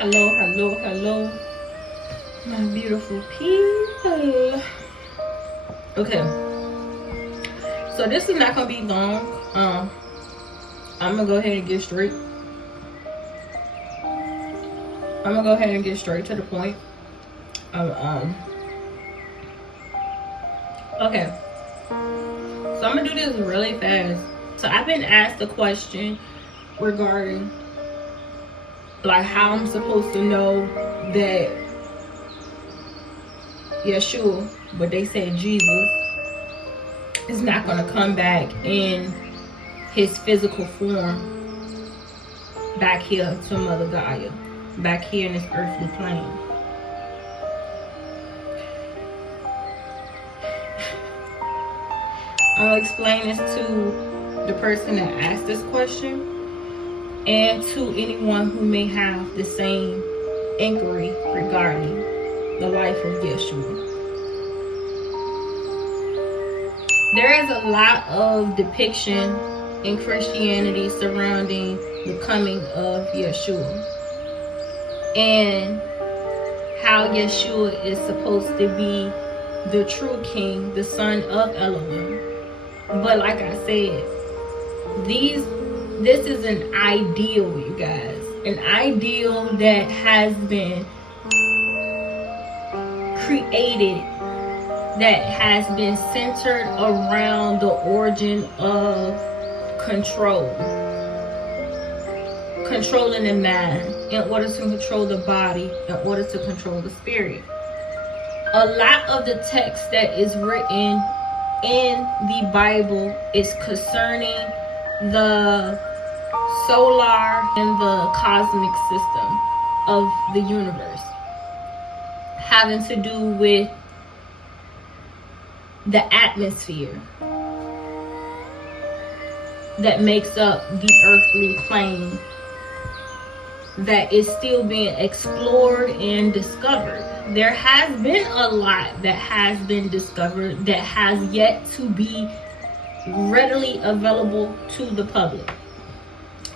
Hello, my beautiful people. Okay, so this is not gonna be long. I'm gonna go ahead and get straight. To the point. Okay, so I'm gonna do this really fast. So I've been asked a question regarding like how I'm supposed to know that Yeshua, but they said Jesus, is not going to come back in his physical form back here to Mother Gaia, back here in this earthly plane. I'll explain this to the person that asked this question and to anyone who may have the same inquiry regarding the life of Yeshua. There is a lot of depiction in Christianity surrounding the coming of Yeshua and how Yeshua is supposed to be the true king, the son of Elohim. But like I said, this is an ideal, you guys. An ideal that has been created, that has been centered around the origin of control. Controlling the mind in order to control the body, in order to control the spirit. A lot of the text that is written in the Bible is concerning the solar and the cosmic system of the universe, having to do with the atmosphere that makes up the earthly plane that is still being explored and discovered. There has been a lot that has been discovered that has yet to be readily available to the public.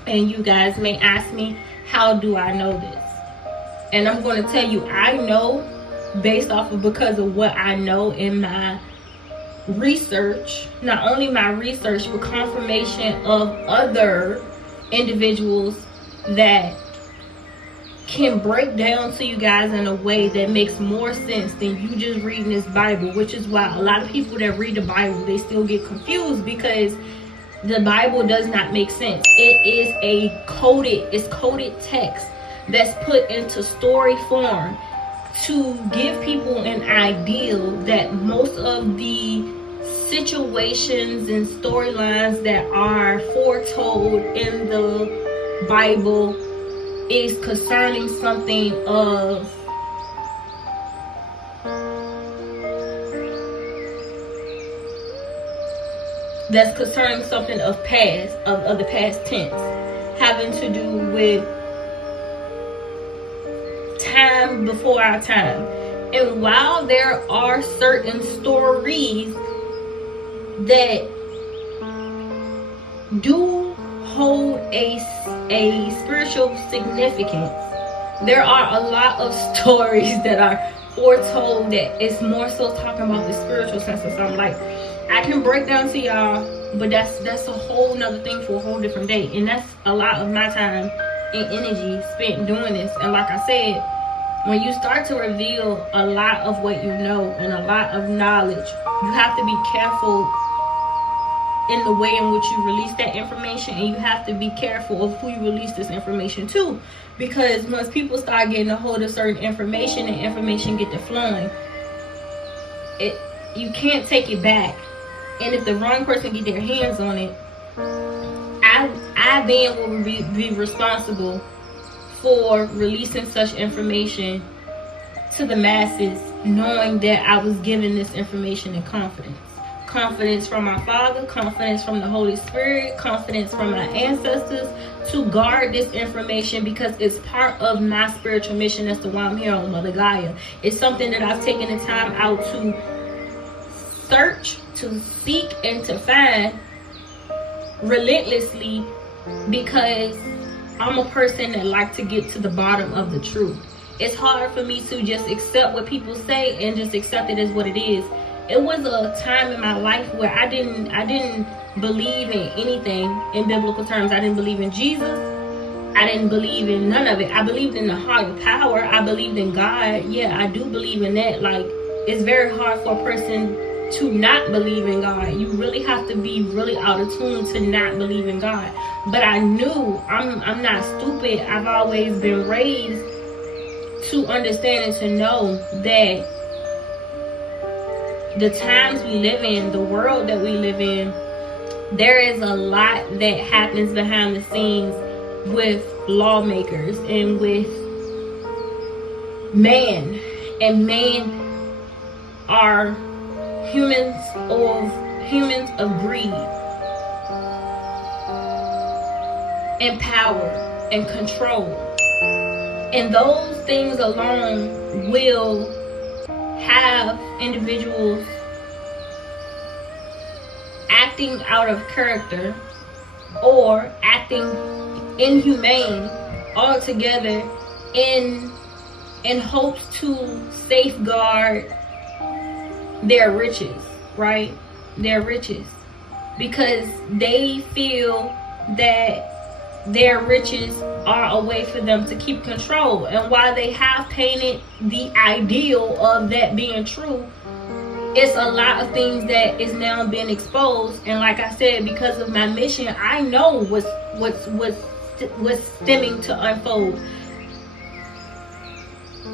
And you guys may ask me, how do I know this? And I'm going to tell you, I know based off of, because of what I know in my research, not only my research, but confirmation of other individuals that can break down to you guys in a way that makes more sense than you just reading this Bible, which is why a lot of people that read the Bible, they still get confused because the Bible does not make sense. It is coded text that's put into story form to give people an ideal that most of the situations and storylines that are foretold in the Bible is concerning something of that's concerning something of the past tense, having to do with time before our time. And while there are certain stories that do hold a spiritual significance, there are a lot of stories that are foretold that it's more so talking about the spiritual sense of something. Like, I can break down to y'all, but that's a whole nother thing for a whole different day. And that's a lot of my time and energy spent doing this. And like I said, when you start to reveal a lot of what you know and a lot of knowledge, you have to be careful in the way in which you release that information, and you have to be careful of who you release this information to, because once people start getting a hold of certain information and information get to flowing, you can't take it back. And if the wrong person get their hands on it, I then will be responsible for releasing such information to the masses, knowing that I was given this information in confidence. Confidence from my Father, confidence from the Holy Spirit, confidence from my ancestors to guard this information, because it's part of my spiritual mission. That's why I'm here on Mother Gaia. It's something that I've taken the time out to search, to seek, and to find relentlessly, because I'm a person that like to get to the bottom of the truth. It's hard for me to just accept what people say and just accept it as what it is. It was a time in my life where I didn't believe in anything in biblical terms. I didn't believe in Jesus. I didn't believe in none of it. I believed in the higher power. I believed in God. Yeah, I do believe in that. Like, it's very hard for a person to not believe in God. You really have to be really out of tune to not believe in God. But I knew I'm not stupid. I've always been raised to understand and to know that the times we live in, the world that we live in, there is a lot that happens behind the scenes with lawmakers and with man. And man are humans of greed and power and control. And those things alone will have individuals acting out of character or acting inhumane altogether in hopes to safeguard their riches, right? Their riches. Because they feel that their riches are a way for them to keep control. And while they have painted the ideal of that being true, it's a lot of things that is now being exposed. And like I said, because of my mission, I know what's stemming to unfold.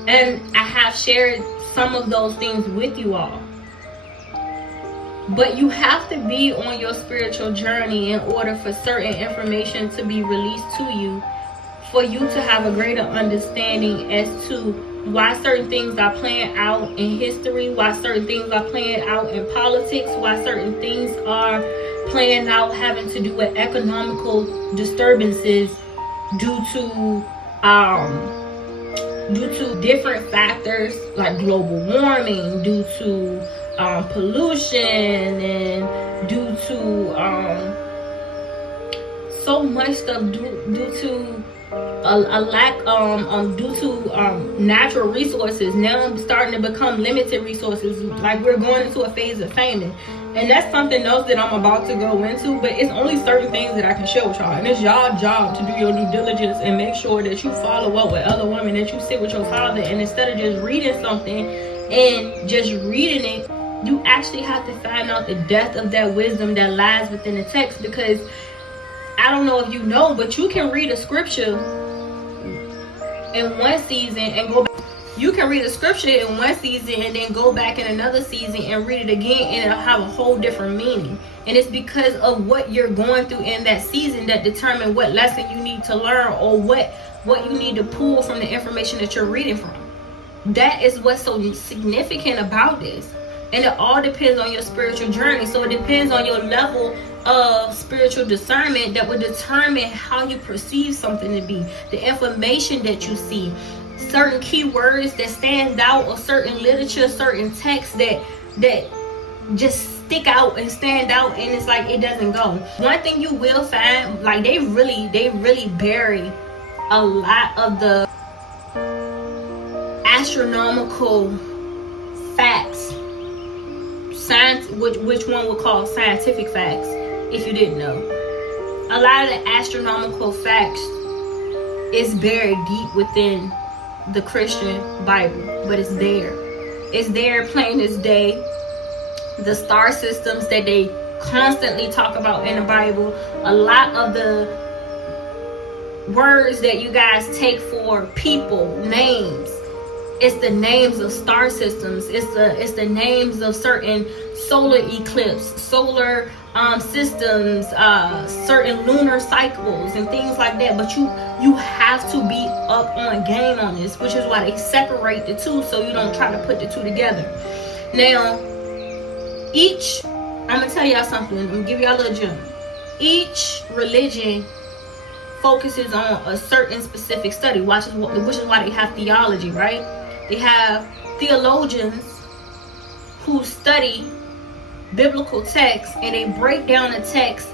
And I have shared some of those things with you all. But you have to be on your spiritual journey in order for certain information to be released to you, for you to have a greater understanding as to why certain things are playing out in history, why certain things are playing out in politics, why certain things are playing out having to do with economical disturbances due to different factors like global warming, due to pollution, and due to so much stuff due to a lack due to natural resources now starting to become limited resources. Like, we're going into a phase of famine, and that's something else that I'm about to go into, but it's only certain things that I can share with y'all, and it's y'all job to do your due diligence and make sure that you follow up with other women, that you sit with your father, and instead of just reading something and just reading it, you actually have to find out the depth of that wisdom that lies within the text. Because I don't know if you know, but you can read a scripture in one season and go back. You can read a scripture in one season and then go back in another season and read it again, and it'll have a whole different meaning. And it's because of what you're going through in that season that determine what lesson you need to learn, or what you need to pull from the information that you're reading from. That is what's so significant about this. And it all depends on your spiritual journey. So it depends on your level of spiritual discernment that will determine how you perceive something to be, the information that you see, certain keywords that stand out, or certain literature, certain texts that just stick out and stand out, and it's like it doesn't go. One thing you will find, like, they really bury a lot of the astronomical facts, science, which one would call scientific facts, if you didn't know. A lot of the astronomical facts is buried deep within the Christian Bible, but it's there. It's there plain as day. The star systems that they constantly talk about in the Bible, a lot of the words that you guys take for people, names, it's the names of star systems. It's the names of certain solar eclipse, solar systems, certain lunar cycles and things like that. But you have to be up on game on this, which is why they separate the two, so you don't try to put the two together. Now, I'm gonna tell y'all something. I'm gonna give y'all a little gem. Each religion focuses on a certain specific study, which is why they have theology, right? They have theologians who study biblical texts, and they break down the text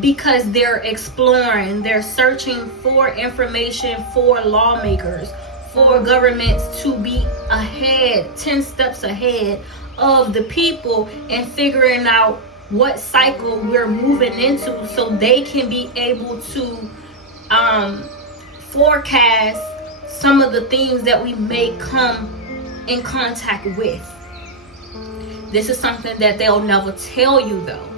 because they're exploring, they're searching for information, for lawmakers, for governments to be ahead, 10 steps ahead of the people, and figuring out what cycle we're moving into so they can be able to forecast some of the things that we may come in contact with. This is something that they'll never tell you, though.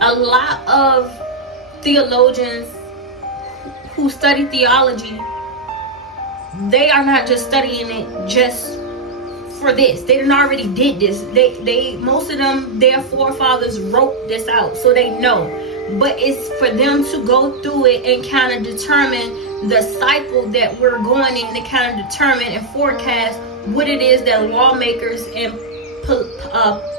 A lot of theologians who study theology, they are not just studying it just for this. They done already did this. They most of them, their forefathers wrote this out, so they know. But it's for them to go through it and kind of determine the cycle that we're going in, to kind of determine and forecast what it is that lawmakers and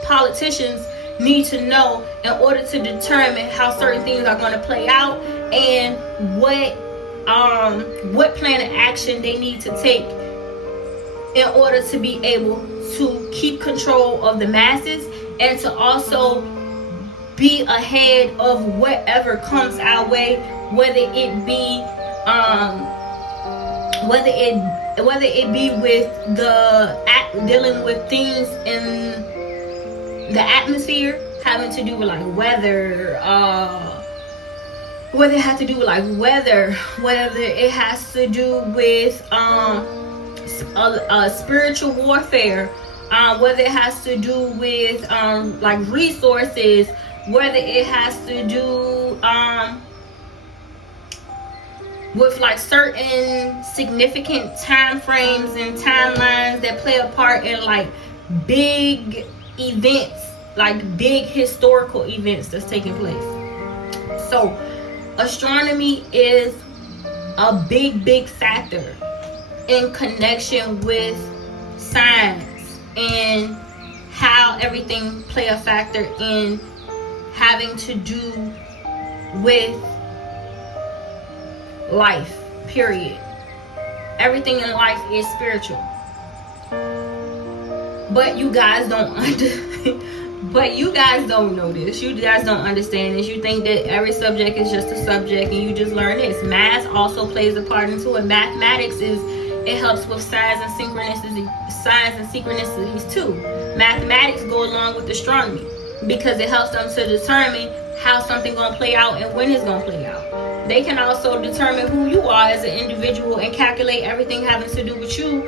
politicians need to know in order to determine how certain things are going to play out, and what plan of action they need to take in order to be able to keep control of the masses, and to also be ahead of whatever comes our way, whether it be with dealing with things in the atmosphere, having to do with like weather, whether it has to do with like weather, whether it has to do with spiritual warfare, whether it has to do with like resources, whether it has to do with like certain significant time frames and timelines that play a part in like big events, like big historical events that's taking place. So astronomy is a big factor in connection with science and how everything play a factor in having to do with life, period. Everything in life is spiritual. But you guys don't know this. You guys don't understand this. You think that every subject is just a subject and you just learn this. Math also plays a part into it. Mathematics it helps with signs and synchronicities too. Mathematics go along with astronomy because it helps them to determine how something gonna play out and when it's gonna play out. They can also determine who you are as an individual and calculate everything having to do with you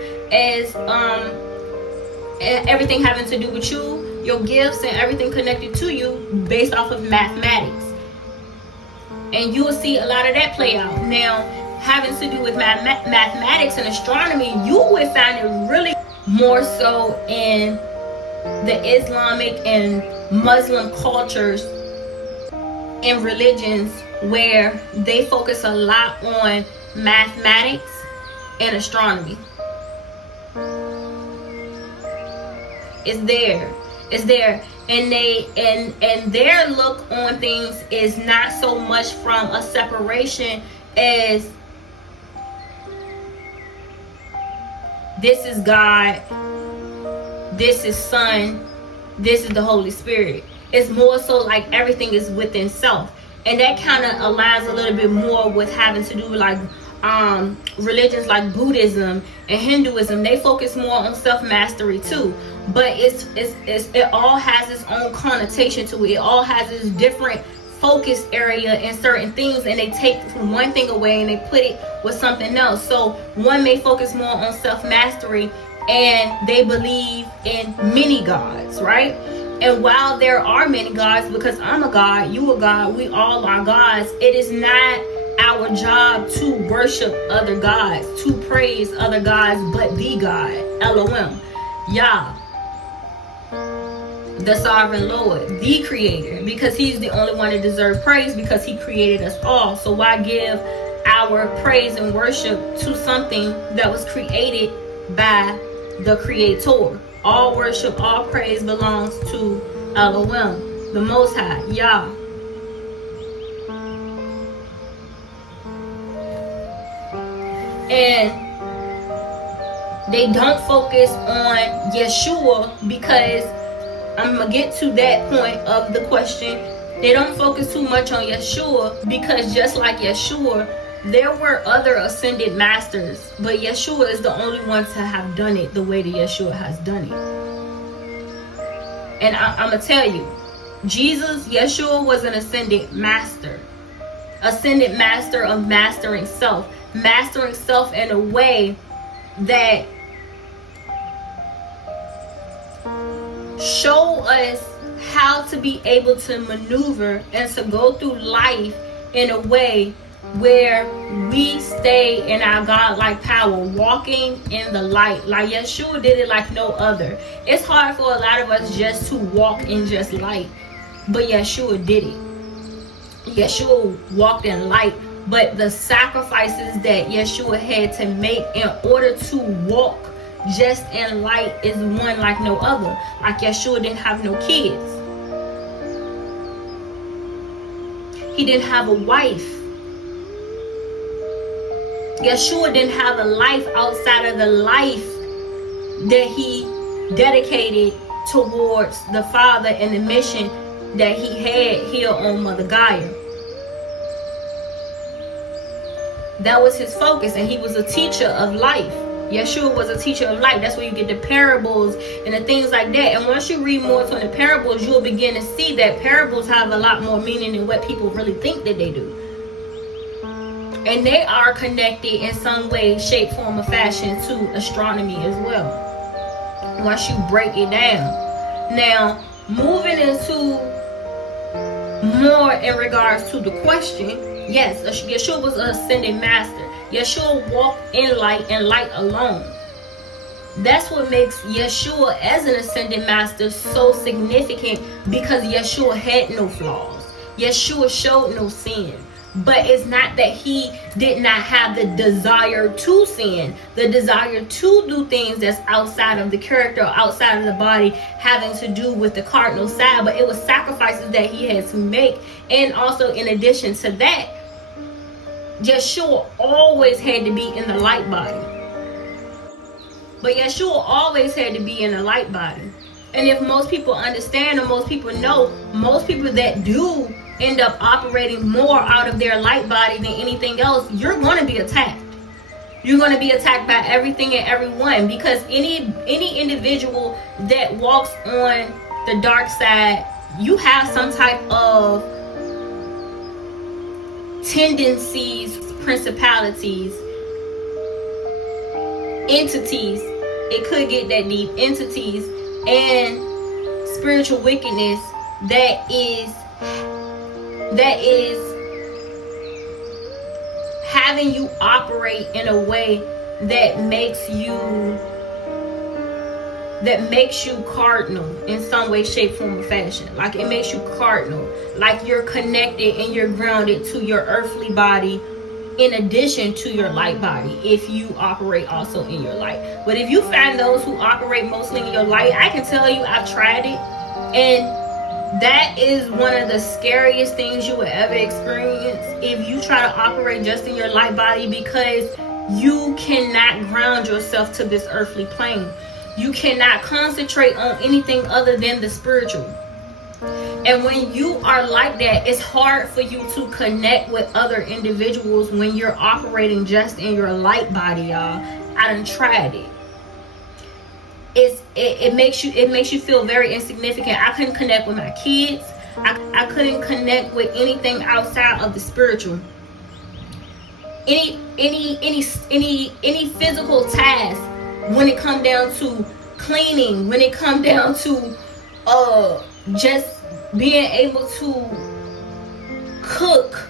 your gifts and everything connected to you based off of mathematics. And you will see a lot of that play out. Now, having to do with mathematics and astronomy, you will find it really more so in the Islamic and Muslim cultures and religions, where they focus a lot on mathematics and astronomy. It's there, and their look on things is not so much from a separation as this is God, this is Son, this is the Holy Spirit. It's more so like everything is within self. And that kind of aligns a little bit more with having to do with like religions like Buddhism and Hinduism. They focus more on self-mastery too. But it all has its own connotation to it. It all has its different focus area in certain things, and they take one thing away and they put it with something else. So one may focus more on self-mastery and they believe in many gods, right? And while there are many gods, because I'm a god, you a god, we all are gods, it is not our job to worship other gods, to praise other gods, but the God, Elohim, Yah, the sovereign Lord, the creator, because he's the only one that deserves praise because he created us all. So why give our praise and worship to something that was created by the creator? All worship, all praise belongs to Elohim, the Most High, Yah. And they don't focus on Yeshua, because I'm going to get to that point of the question. They don't focus too much on Yeshua, because just like Yeshua, there were other ascended masters, but Yeshua is the only one to have done it the way that Yeshua has done it. And I'm going to tell you, Yeshua was an ascended master of mastering self in a way that show us how to be able to maneuver and to go through life in a way where we stay in our godlike power, walking in the light. Like Yeshua did it like no other. It's hard for a lot of us just to walk in just light, but Yeshua did it. Yeshua walked in light, but the sacrifices that Yeshua had to make in order to walk just in light is one like no other. Like Yeshua didn't have no kids. He didn't have a wife. Yeshua didn't have a life outside of the life that he dedicated towards the Father and the mission that he had here on Mother Gaia. That was his focus, and he was a teacher of life. Yeshua was a teacher of life. That's where you get the parables and the things like that. And once you read more on the parables, you'll begin to see that parables have a lot more meaning than what people really think that they do. And they are connected in some way, shape, form, or fashion to astronomy as well, once you break it down. Now, moving into more in regards to the question, yes, Yeshua was an ascended master. Yeshua walked in light and light alone. That's what makes Yeshua as an ascended master so significant, because Yeshua had no flaws. Yeshua showed no sin. But it's not that he did not have the desire to sin, the desire to do things that's outside of the character, outside of the body, having to do with the cardinal side, but it was sacrifices that he had to make. And also, in addition to that, Yeshua always had to be in the light body. But Yeshua always had to be in the light body. And if most people understand, or most people know, most people that do end up operating more out of their light body than anything else, you're going to be attacked. You're going to be attacked by everything and everyone, because any individual that walks on the dark side, you have some type of tendencies, principalities, entities. It could get that deep. Entities and spiritual wickedness that is having you operate in a way that makes you cardinal in some way, shape, form, or fashion. Like it makes you cardinal, like you're connected and you're grounded to your earthly body in addition to your light body, if you operate also in your light. But if you find those who operate mostly in your light, I can tell you, I've tried it, and that is one of the scariest things you will ever experience, if you try to operate just in your light body, because you cannot ground yourself to this earthly plane. You cannot concentrate on anything other than the spiritual. And when you are like that, it's hard for you to connect with other individuals when you're operating just in your light body, y'all. I done tried it. It makes you feel very insignificant. I couldn't connect with my kids. I couldn't connect with anything outside of the spiritual. Any physical task, when it come down to cleaning, when it come down to just being able to cook,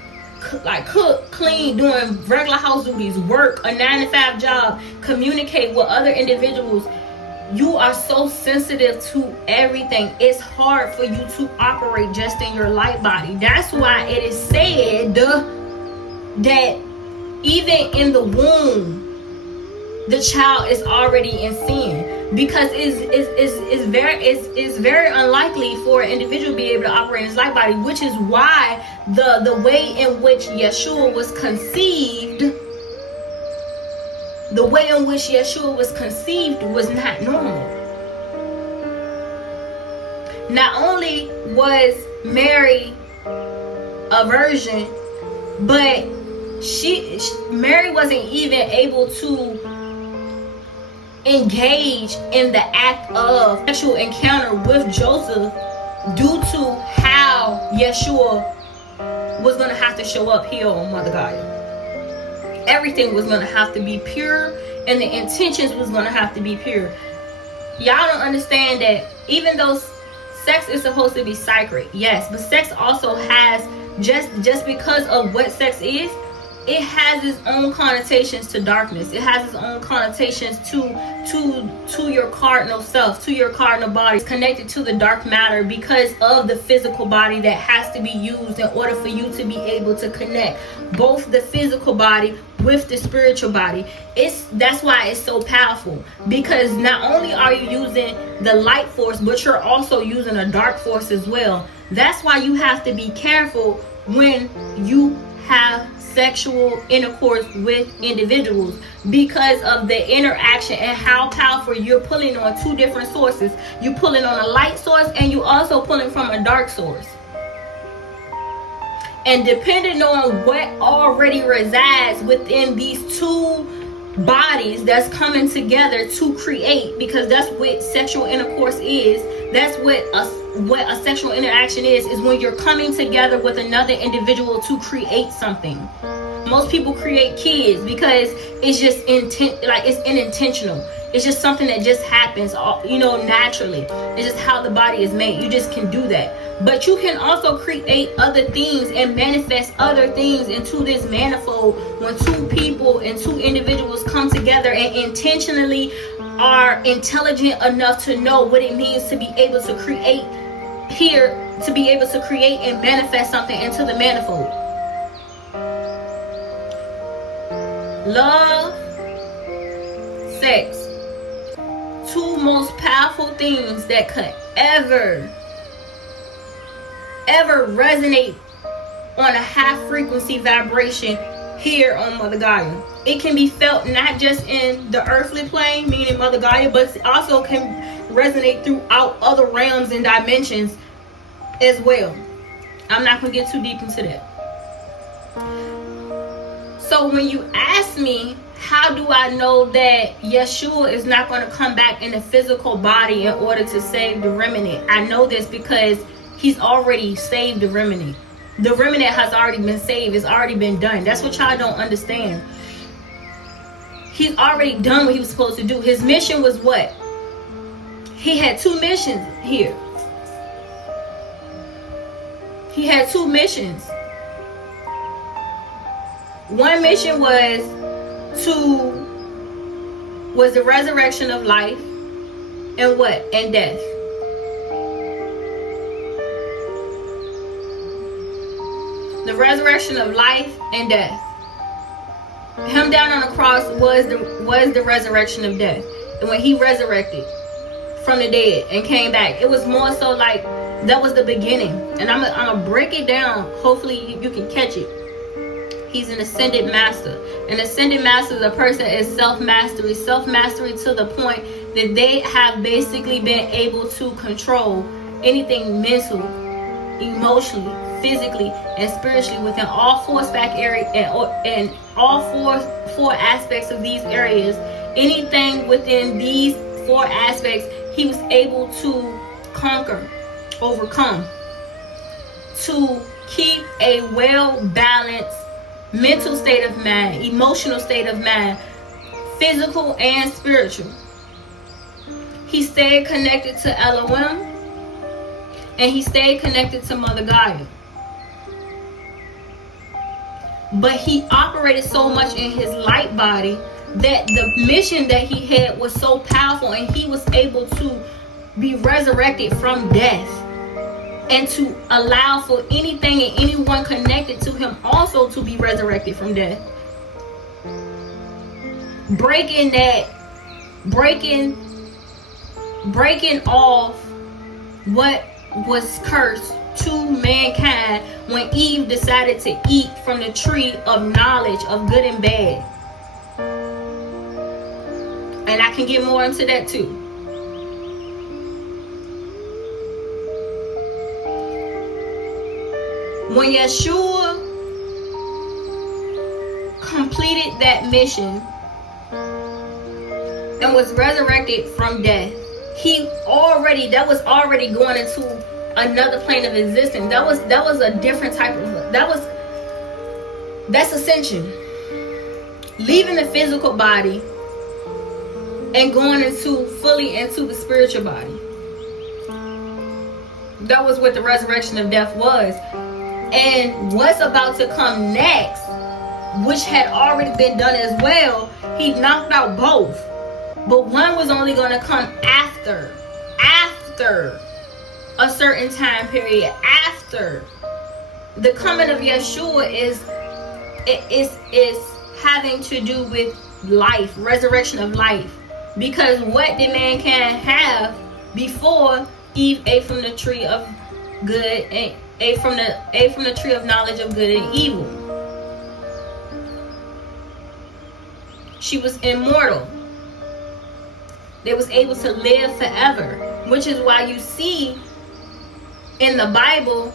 clean, doing regular house duties, work a 9-to-5 job, communicate with other individuals, you are so sensitive to everything. It's hard for you to operate just in your light body. That's why it is said that even in the womb, the child is already in sin, because it's very unlikely for an individual to be able to operate in his light body, which is why the way in which Yeshua was conceived, was not normal. Not only was Mary a virgin, but Mary wasn't even able to engage in the act of sexual encounter with Joseph due to how Yeshua was going to have to show up here on Mother Gaia. Everything was going to have to be pure, and the intentions was going to have to be pure. Y'all don't understand that even though sex is supposed to be sacred, yes, but sex also has, just because of what sex is, it has its own connotations to darkness. It has its own connotations to your cardinal self, to your cardinal body. It's connected to the dark matter because of the physical body that has to be used in order for you to be able to connect both the physical body with the spiritual body. That's why it's so powerful, because not only are you using the light force, but you're also using a dark force as well. That's why you have to be careful when you have sexual intercourse with individuals, because of the interaction and how powerful you're pulling on two different sources. You're pulling on a light source, and you also pulling from a dark source. And depending on what already resides within these two bodies that's coming together to create, because that's what sexual intercourse is. That's what a sexual interaction is when you're coming together with another individual to create something. Most people create kids because it's just it's unintentional. It's just something that just happens, naturally. It's just how the body is made. You just can do that. But you can also create other things and manifest other things into this manifold when two people and two individuals come together and intentionally are intelligent enough to know what it means to be able to create and manifest something into the manifold. Love, sex, two most powerful things that could ever resonate on a high frequency vibration here on Mother Gaia. It can be felt not just in the earthly plane, meaning Mother Gaia, but it also can resonate throughout other realms and dimensions as well. I'm not going to get too deep into that. So when you ask me, how do I know that Yeshua is not going to come back in a physical body in order to save the remnant? I know this because he's already saved the remnant. The remnant has already been saved. It's already been done. That's what y'all don't understand. He's already done what he was supposed to do. His mission was what? He had two missions here. He had two missions. One mission was the resurrection of life and what? And death. The resurrection of life and death. Him down on the cross was the resurrection of death. And when he resurrected from the dead and came back, it was more so like that was the beginning. And I'm gonna break it down. Hopefully you can catch it. He's an ascended master. An ascended master is a person that is self-mastery. Self-mastery to the point that they have basically been able to control anything mental, emotionally, physically, and spiritually within all four and all four aspects of these areas. Anything within these four aspects, he was able to conquer, overcome, to keep a well-balanced mental state of mind, emotional state of mind, physical and spiritual. He stayed connected to Elohim, and he stayed connected to Mother Gaia. But he operated so much in his light body that the mission that he had was so powerful, and he was able to be resurrected from death and to allow for anything and anyone connected to him also to be resurrected from death. Breaking off what was cursed to mankind when Eve decided to eat from the tree of knowledge of good and bad. And I can get more into that too. When Yeshua completed that mission and was resurrected from death, that was already going into another plane of existence. That was a different type of, that's ascension. Leaving the physical body and going fully into the spiritual body. That was what the resurrection of death was. And what's about to come next, which had already been done as well, he knocked out both. But one was only going to come after a certain time period. After the coming of Yeshua is having to do with life, resurrection of life. Because what did mankind have before Eve ate from the tree of good and ate from the tree of knowledge of good and evil? She was immortal. They was able to live forever, which is why you see in the Bible,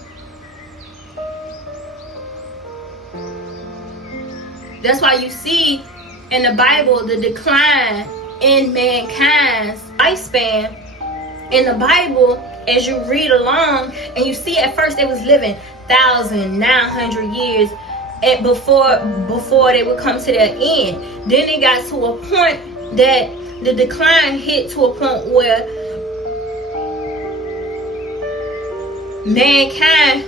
that's why you see in the Bible the decline in mankind's lifespan. In the Bible, as you read along, and you see at first they was living 1,900 years and before they would come to their end. Then it got to a point that the decline hit to a point where mankind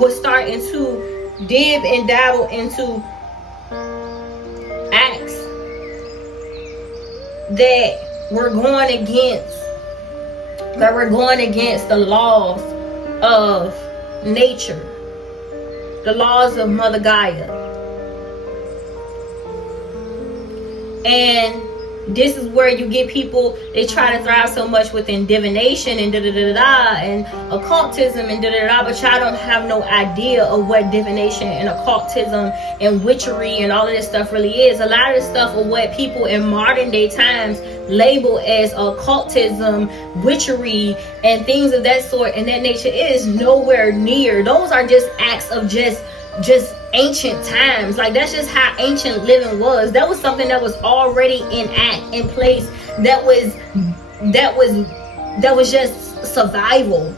was starting to dib and dabble into acts that were going against the laws of nature, the laws of Mother Gaia. And this is where you get people, they try to thrive so much within divination and and occultism and but y'all don't have no idea of what divination and occultism and witchery and all of this stuff really is. A lot of this stuff of what people in modern day times label as occultism, witchery, and things of that sort and that nature, it is nowhere near. Those are just acts of just ancient times. Like, that's just how ancient living was. That was something that was already in place. That was just survival.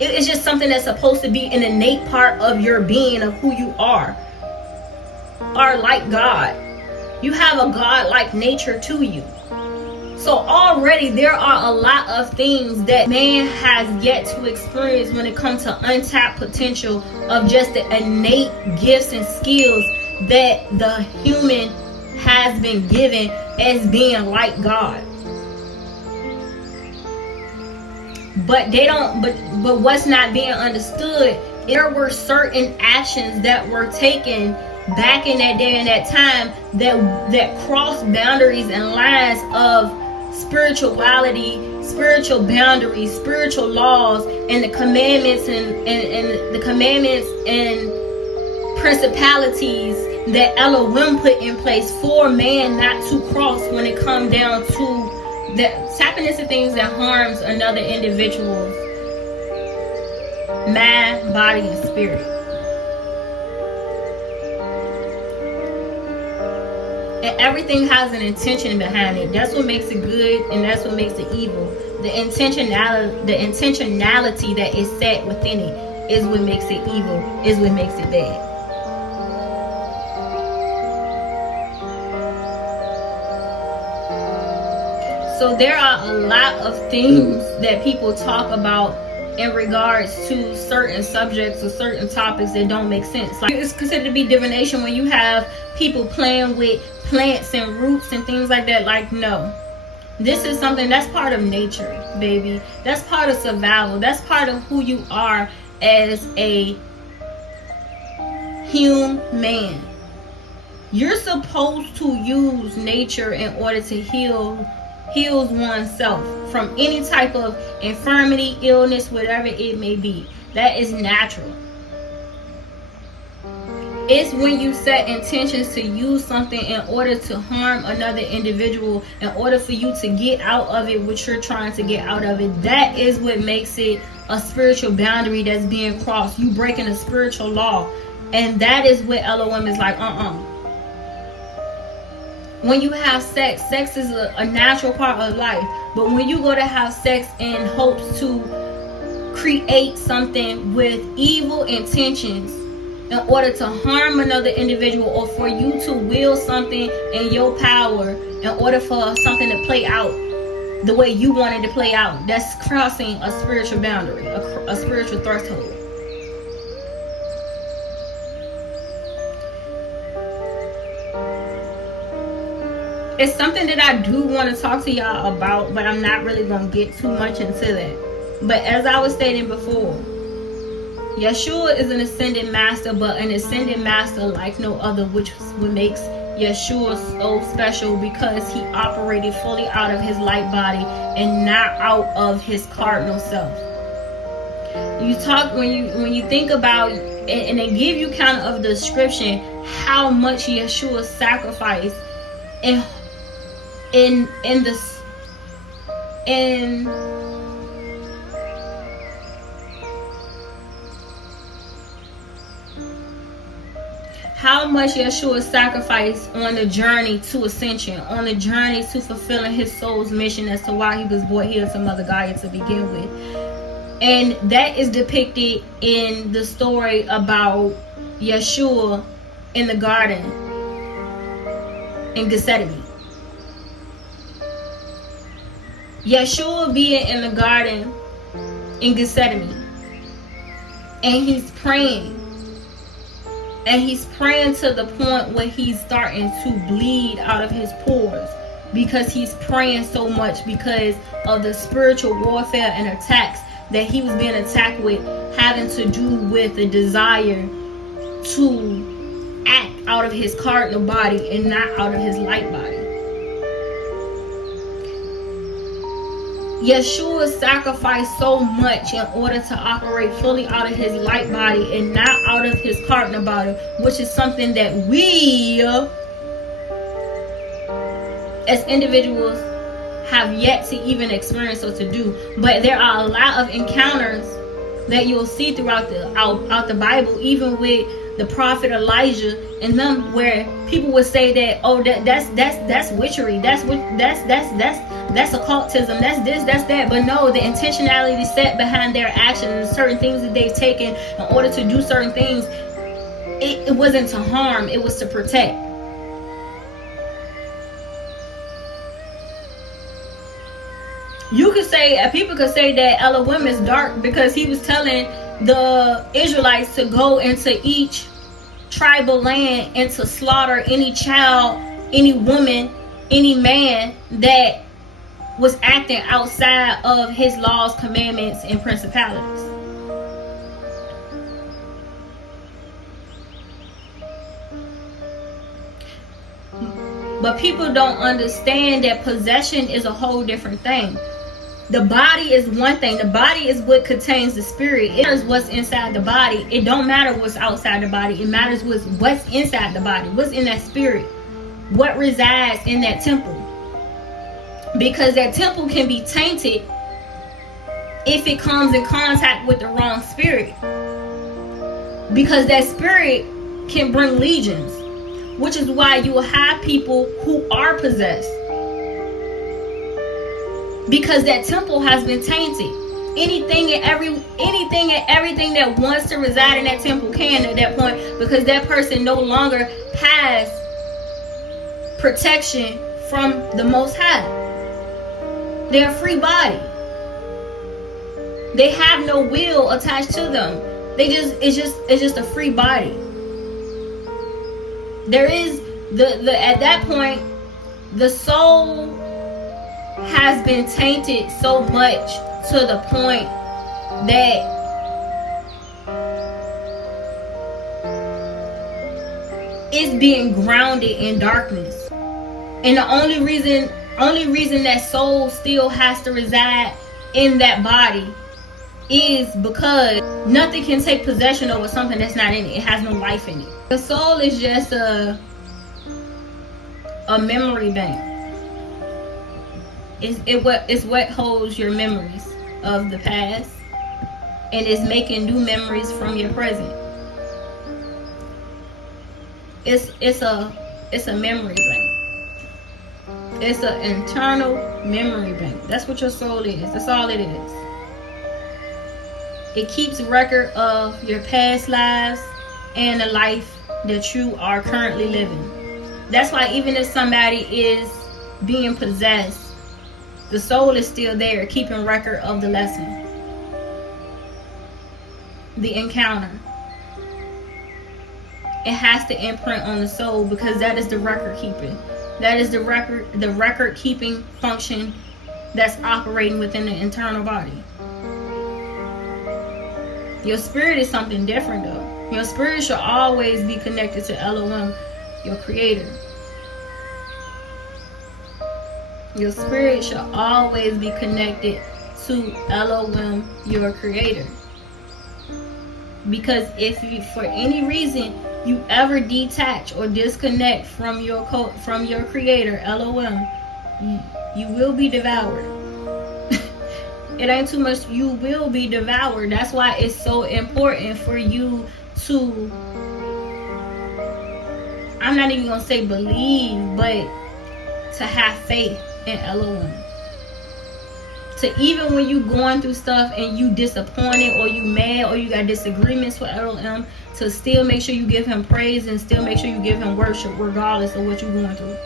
It's just something that's supposed to be an innate part of your being, of who you are like God. You have a God-like nature to you. So already there are a lot of things that man has yet to experience when it comes to untapped potential of just the innate gifts and skills that the human has been given as being like God. But but what's not being understood, there were certain actions that were taken back in that day and that time that crossed boundaries and lines of spirituality, spiritual boundaries, spiritual laws, and the commandments and the commandments and principalities that Elohim put in place for man not to cross when it comes down to tapping into things that harms another individual's mind, body, and spirit. And everything has an intention behind it. That's what makes it good, and that's what makes it evil. The intentionality that is set within it is what makes it evil, is what makes it bad. So there are a lot of things that people talk about in regards to certain subjects or certain topics that don't make sense. Like, it's considered to be divination when you have people playing with plants and roots and things like that. Like, no. This is something that's part of nature, baby. That's part of survival. That's part of who you are as a human. You're supposed to use nature in order to heal oneself from any type of infirmity, illness, whatever it may be. That is natural. It's when you set intentions to use something in order to harm another individual, in order for you to get out of it what you're trying to get out of it. That is what makes it a spiritual boundary that's being crossed. You breaking a spiritual law. And that is what Elohim is like, When you have sex, sex is a natural part of life. But when you go to have sex in hopes to create something with evil intentions in order to harm another individual, or for you to will something in your power in order for something to play out the way you want it to play out, that's crossing a spiritual boundary, a spiritual threshold. It's something that I do want to talk to y'all about, but I'm not really going to get too much into that. But as I was stating before, Yeshua is an ascended master, but an ascended master like no other, which what makes Yeshua so special, because he operated fully out of his light body and not out of his cardinal self. You talk when you think about, and they give you kind of the description how much Yeshua sacrificed in how much Yeshua sacrificed on the journey to ascension, on the journey to fulfilling his soul's mission as to why he was brought here to Mother Gaia to begin with. And that is depicted in the story about Yeshua in the garden in Gethsemane. Yeshua being in the garden in Gethsemane, and he's praying. And he's praying to the point where he's starting to bleed out of his pores, because he's praying so much because of the spiritual warfare and attacks that he was being attacked with, having to do with the desire to act out of his cardinal body and not out of his light body. Yeshua sacrificed so much in order to operate fully out of his light body and not out of his cardinal body, which is something that we as individuals have yet to even experience or to do. But there are a lot of encounters that you'll see throughout the Bible, even with the prophet Elijah and them, where people would say that, oh, that's witchery, that's occultism, that's this, that's that. But no, the intentionality set behind their actions and certain things that they've taken in order to do certain things, it wasn't to harm, it was to protect. You could say, people could say that Elohim is dark because he was telling the Israelites to go into each tribal land and to slaughter any child, any woman, any man that was acting outside of his laws, commandments, and principalities. But people don't understand that possession is a whole different thing. The body is one thing. The body is what contains the spirit. It matters what's inside the body. It don't matter what's outside the body. It matters what's inside the body. What's in that spirit. What resides in that temple. Because that temple can be tainted if it comes in contact with the wrong spirit. Because that spirit can bring legions. Which is why you will have people who are possessed. Because that temple has been tainted. Anything and everything that wants to reside in that temple can at that point, because that person no longer has protection from the Most High. They're a free body. They have no will attached to them. It's just a free body. There is at that point, the soul has been tainted so much to the point that it's being grounded in darkness. And the only reason that soul still has to reside in that body is because nothing can take possession over something that's not in it. It has no life in it. The soul is just a memory bank. It's what holds your memories of the past, and is making new memories from your present. It's a memory bank. It's an internal memory bank. That's what your soul is. That's all it is. It keeps record of your past lives and the life that you are currently living. That's why even if somebody is being possessed, the soul is still there, keeping record of the lesson, the encounter. It has to imprint on the soul, because that is the record keeping. That is the record keeping function that's operating within the internal body. Your spirit is something different though. Your spirit should always be connected to Elohim, your creator. Your spirit should always be connected to Elohim, your creator. Because if you, for any reason, you ever detach or disconnect from your creator, Elohim, you will be devoured. It ain't too much. You will be devoured. That's why it's so important for you to, I'm not even gonna say believe, but to have faith in Elohim. So even when you going through stuff and you disappointed or you mad or you got disagreements with Elohim, to still make sure you give him praise and still make sure you give him worship regardless of what you're going through.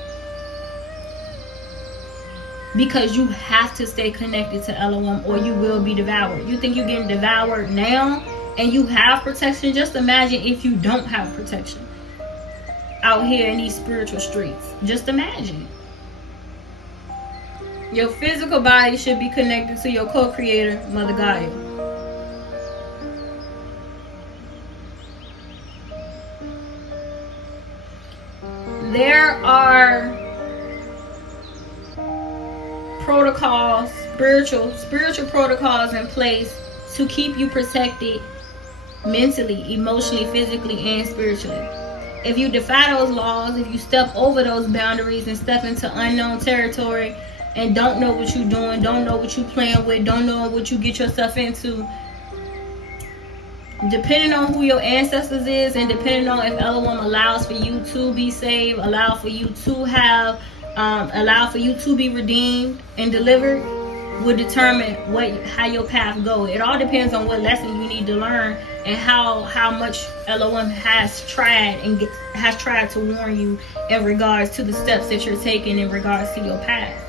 Because you have to stay connected to Elohim or you will be devoured. You think you're getting devoured now and you have protection? Just imagine if you don't have protection out here in these spiritual streets. Just imagine. Your physical body should be connected to your co-creator, Mother Gaia. There are protocols, spiritual protocols in place to keep you protected mentally, emotionally, physically, and spiritually. If you defy those laws, if you step over those boundaries and step into unknown territory and don't know what you're doing, don't know what you're playing with, don't know what you get yourself into, depending on who your ancestors is and depending on if Elohim allows for you to be saved, allow for you to have allow for you to be redeemed and delivered, will determine how your path goes. It all depends on what lesson you need to learn and how much Elohim has tried to warn you in regards to the steps that you're taking in regards to your path.